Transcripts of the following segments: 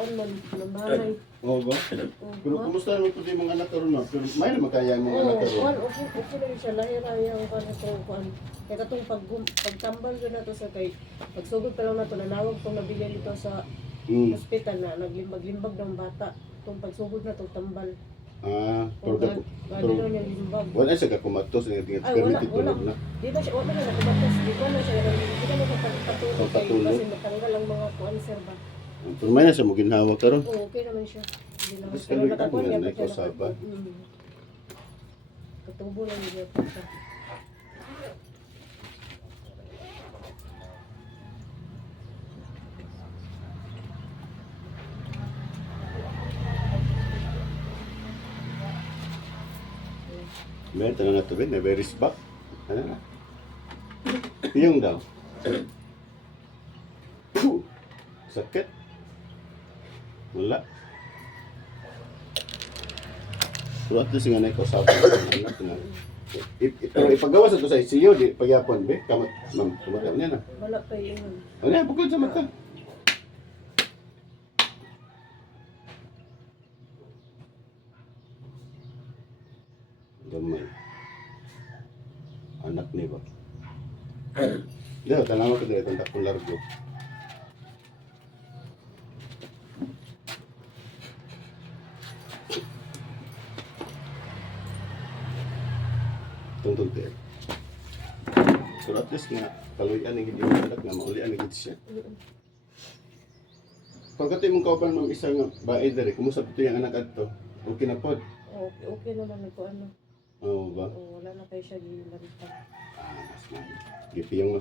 Namanay. Oo ba? Pero kumusta naman po yung mga anak karon na? Pero may naman kaya yung mga anak karon. Okay lang siya. Lahira yung kuan. Kaya katong pagtambal ko na to sa kay pagsugod pa lang na to, nanawag kong nabigyan dito sa hospital na naglimbag-limbag ng bata. Itong pagsugod na to, tambal. Pero Gano'n yung limbag. wala siya kakumatos na tingin Ay, wala, permitted wala. tulog na. Di ba siya, wala na nakubatas. Di ba na siya, di ba na siya pagpatulog kay kasi matanggal ang mga cancer ba. Pero may na siya mo ginhawa karon. Oo, okay naman siya. Hindi naman Mas siya. kalutan Nakakuha nga niya na pa siya. ikosaba. Katubo lang niya pa siya. Meron na to na very back. Ano na? Yung daw. Puh! Sakit. Wala. So at least nga na ikosaba ng anak na. Pero ipagawa sa to sa ICU, di pagyapon be, kamat ma'am, tumatap niya na. Wala pa yun. Ano yan, bukod sa mata. Gamay. Anak ni ba? Hindi, tanawa ko dito, tanda kong largo. Tungtong tayo. So at least nga, kaluyan ang hindi mo anak nga, maulian ang hindi siya. Pagkatay mong kaupan mong isang bae dere, kumusta ito yung anak ato? Okay na po. Okay naman ko ano. Oo ba? Wala na kayo siya gilanta. Mas na. Gipiyong mo.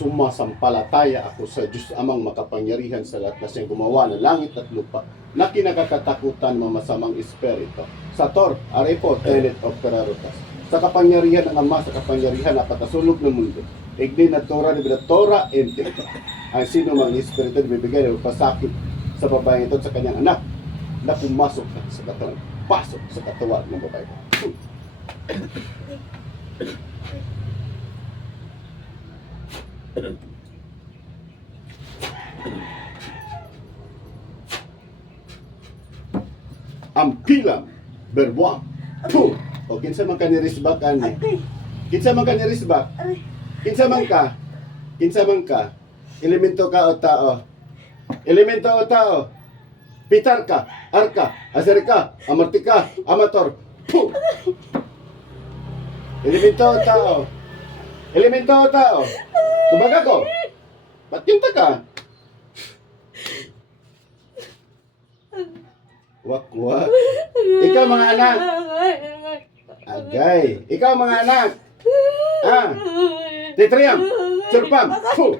Sumasampalataya ako sa Diyos Amang makapangyarihan sa lahat na siyang gumawa ng langit at lupa na kinakakatakutan ng masamang espiritu. Sa Tor, Arepo, Tenet of Kararutas. Sa kapangyarihan ng Ama, sa kapangyarihan na patasulog ng mundo. Igni na Torah, di ba Torah, ente. Ang sino mang espiritu bibigay ng pasakit sa babae ito at sa kanyang anak na pumasok sa katawan. Pasok sa katawan ng babae. Ampilang berbuang tu o kinsa man ka ni risbak ani kinsa man ka ni risbak kinsa man ka elemento ka o tao pitar ka arka aserika amartika amator pu elemento o tao tumaga ko ba't kinta ka wak. Ikaw mga anak. Agay. Ikaw mga anak. Titriam. Surpam. Puh.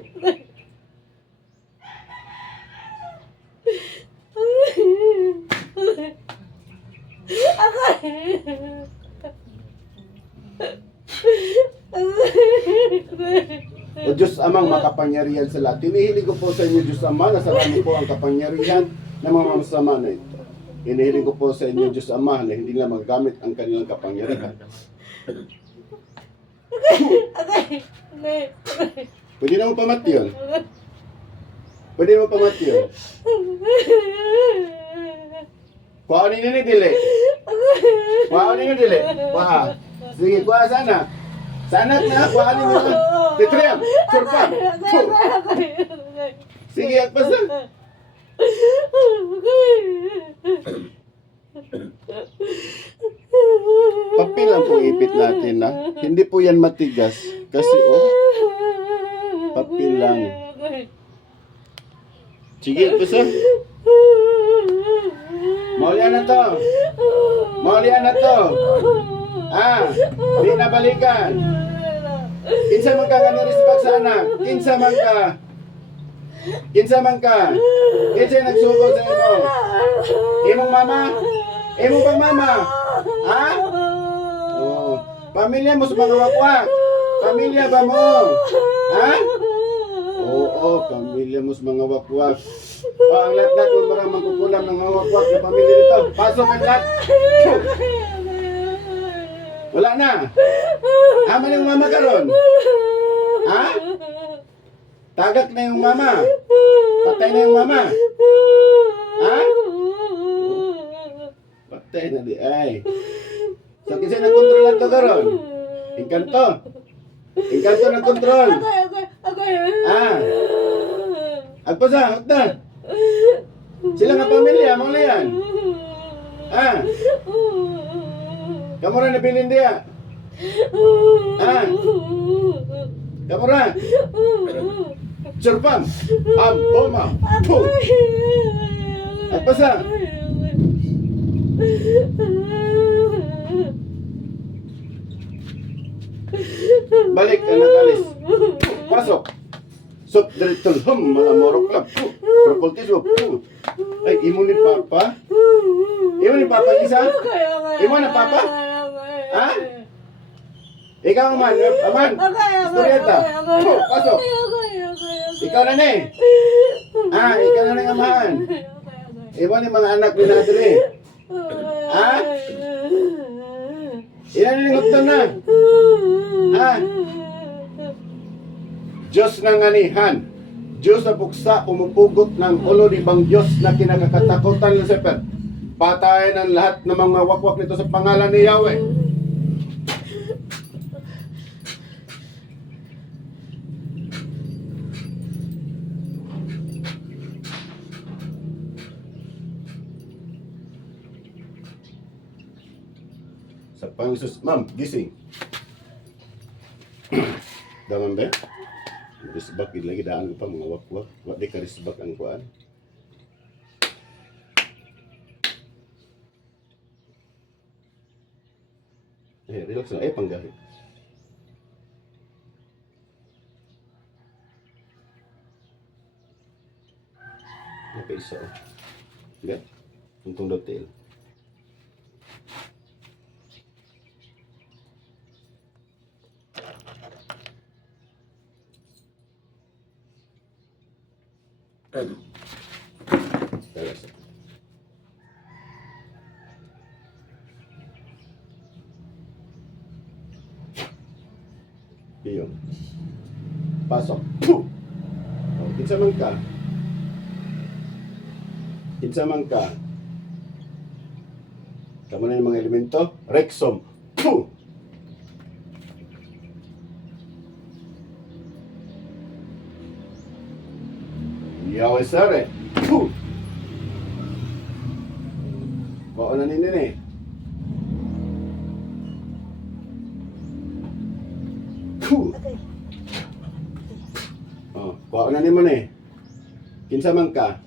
O Diyos Amang makapangyarihan sa lahat. Tinihiling ko po sa inyo, Diyos Ama, na sa rami po ang kapangyarihan ng mga masama na ito. Hinihiling ko po sa inyo, Diyos Ama, na hindi nila magagamit ang kanilang kapangyarihan. Pwede naman pamat yun. Pwede naman pamat yun. Kuha ni nini dili. Kuha ni nini dili. Kuha. Sige, kuha sana. Sana na, kuha ni nini. Titriam, surpam. Sige, agpasa. Papel lang po ipit natin na. Hindi po yan matigas. Kasi papel lang. Sige, pasa. Maulian na to. Di na balikan. Kinsa man ka nga nirisbak sa anak. Kinsa man ka kinsa nagsugo sa imo imong mama ha pamilya mo sa mga wakwak pamilya ba mo ha oo Oo, pamilya mo sa mga wakwak. Ang lahat-lahat mo maramang kukulam ng mga wakwak na pamilya nito. Pasok ang lahat. Wala na. Aman yung mama karon. Ha? Tagak na yung mama. Patay na yung mama. Ha? Patay na di ay. So kasi nagkontrolan to karon. Inkanto. Inkanto ng kontrol. Ah. Agpasa, hagda. Sila nga pamilya, mga yan. Ah. Kamura na bilin diya. Ah. Kamura. Surpam. Boma. Puh. Agpasa. Balik ka nakalis. Pasok. Sup diretol malamorok lang. Propultiso. Ay, imo ni Papa? Imo ni Papa isa? Imo na Papa? Ha? Ikaw man, aman. Historieta. Pasok. Ikaw na ni. Ikaw na ng amahan. Imo ni mga anak ni Nadre. Ha? Ilan na ningutang na? Diyos ng anihan, Diyos na buksa, pumupugot ng ulo ni bang Diyos na kinakatakutan Lucifer. Patayin ang lahat ng mga wakwak nito sa pangalan ni Yahweh. Sa Panginoon, ma'am, gising. Daman ba? Risbak, lagi daan ko pa mga wakwak. Wak di ka risbak ang kuan. Relax lang. Panggahi. Isa oh. Diba? Untong dotel. Terasa. Iyon. Pasok. Puh! Kinsa man ka? Kinsa man ka? Kamu na yung mga elemento? Rexom. Puh! Yahweh sare. Puh! Bako na ninin eh. Puh! Bako na ninin eh. Kinsa man ka?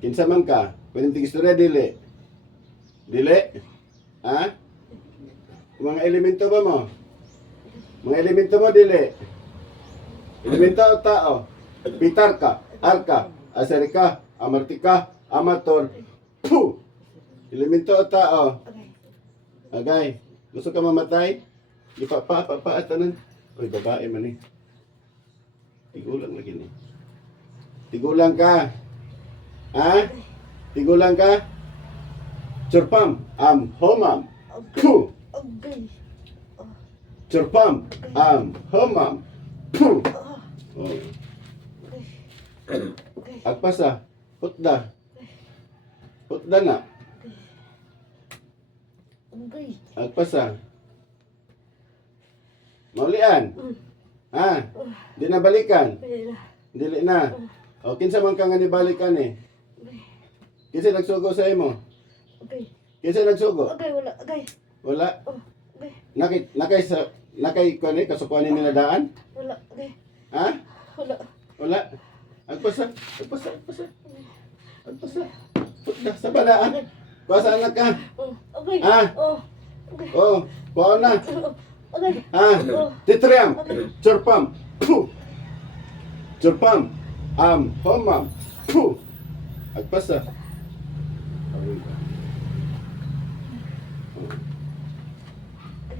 Kinsa man ka? Pwede tig-istorya dili. Dili? Ha? Mga elemento ba mo? Mga elemento mo dili. Elemento o tao? Pitar ka, arka, aserika, amartika, amator. Puh! Elemento o tao? Agay, gusto ka mamatay? Ipapa-tanan. Uy, babae man eh. Tigulang lagi ni. Tigulang ka. Ha? Tigulang ka? Churpam, homam. Puh! Churpam, homam. Puh! Oh. Agpasa, putda. Putda na. Agpasa. Maulian. Ha? Di na balikan. Dili na. O kinsa man ka nga ni balikan eh. Kinsa nagsugo sa imo? Kinsa nagsugo? Wala. Nakay ko ni kasukuan ni daan? Ha? Wala. Agpasa. Putda sa badaan. Kuasa anak ka. Ha? Oh, kuha na. Ha? Titriam. Churpam. Puh! Churpam. Homam. Puh! Agpasa.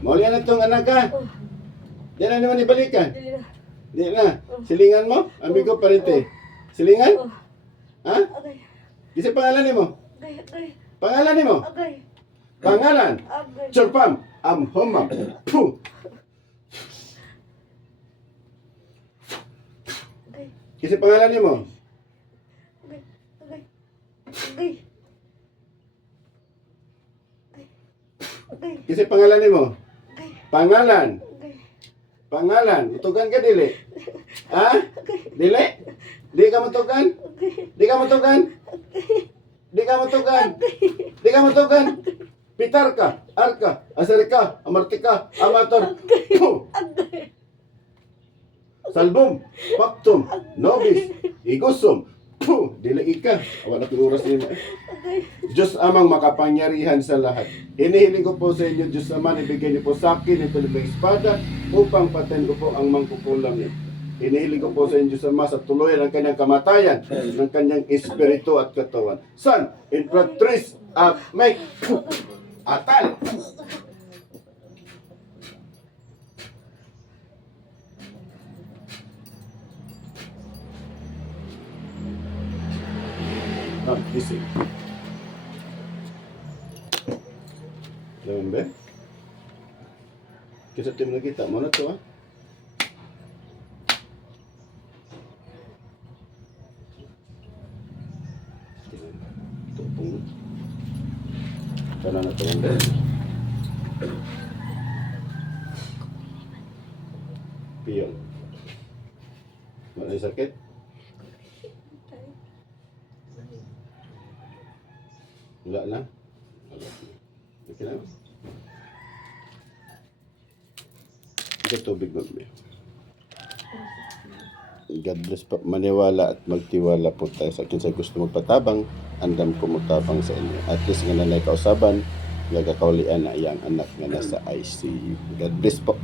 Maulian na itong anak ka. Di na naman ibalikan. Di na. Silingan mo? Amigo parente. Silingan? Ha? Agay. Kasi pangalan ni mo? Agay. Agay. Pangalan ni mo? Agay. Pangalan? Agay. Chorpam. Homam. Puh. Agay. Kasi pangalan ni mo? Agay. Agay. Agay. Agay. Kasi pangalan ni mo? Agay. Pangalan. Agay. Pangalan. Utugan ka dili? Ha? Dili? Di ka matugan? Di ka matugan? Di ka matugan? Di ka matugan? Pitar ka, arka, asarika, amartika, amator, puh! Salbum, paktum, nobis, igusum, puh! Dili ka. Wala na oras nila. Diyos amang makapangyarihan sa lahat. Inihiling ko po sa inyo, Diyos Ama, ibigay niyo po sa akin ito ng espada upang patayin ko po ang mangkukulam niyo. Inihiling ko po sa inyo, Diyos Ama, sa tuloy ng kanyang kamatayan, ng kanyang espiritu at katawan. Son, Imperatrice, may atal! Gising. Laman ba? Kita tim na kita. Mana to, ha? Tupong. Sana na to ba? Piyon. Mana sakit? Wala na? Wala na. Okay na? Ito tubig magbi. God bless po. Maniwala at magtiwala po tayo sa akin sa gusto magpatabang. Andam ko magtabang sa inyo. At least nga nanay kausaban, nagakaulian na iyang anak nga nasa ICU. God bless po.